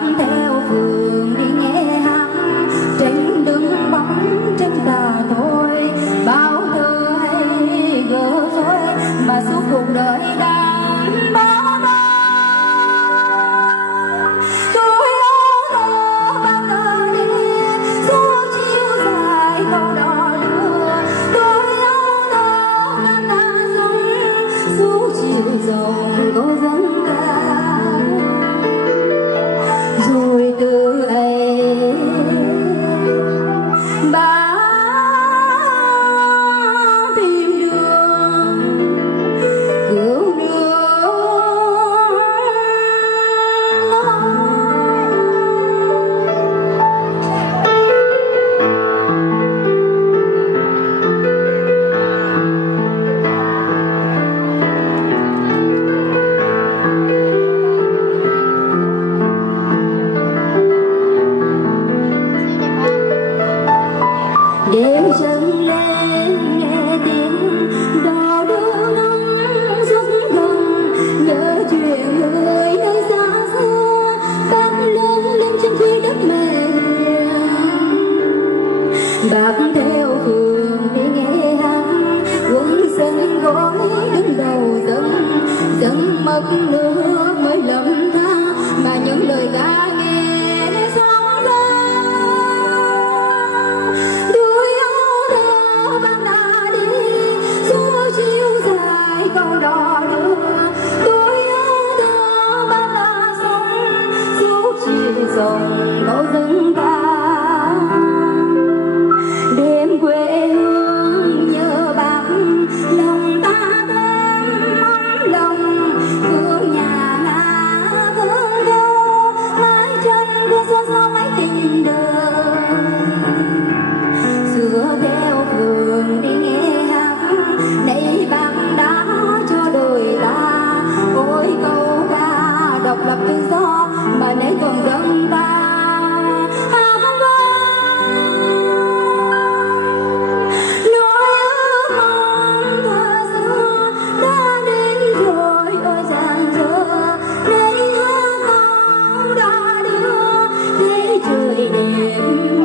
bạc theo phường đi nghe hát tranh đứng bóng tranh tà thôi, bao thơ hay gỡ rối mà suốt cuộc đời đang bỏ đôi. Tôi áo thơ bao giờ đi suốt chiều dài câu đò đưa, tôi áo thơ mang ta sống suốt chiều dòng câu dân ca. Rồi từ ấy bà tìm đường cứu nước. Đêm chân lên nghe tiếng đò đưa nắng rất gần, nhớ chuyện người nơi xa xưa bác lớn lên trên khi đất mềm. Bác theo phường đi nghe hát quân sân gói đứng đầu dân, dân mất nước mới lầm tha mà những lời ca nghe để sao ra. Câu đò đưa tôi áo thơ bao la sóng suốt chiều dòng câu dân ca. Đêm quê hương nhớ bác lòng ta thêm ấm lòng, thương nhà ngã thương cô mái chân cứ xóa xa mái tình đời. Xưa theo phường đi nghe hát nay bác đã cho đời ta ôi câu ca độc lập tự do mà nay toàn dân ta hát vang. Nỗi ước mong thơ xưa đã đến rồi ôi giang dở, nay hát câu đã đưa thế trời đẹp.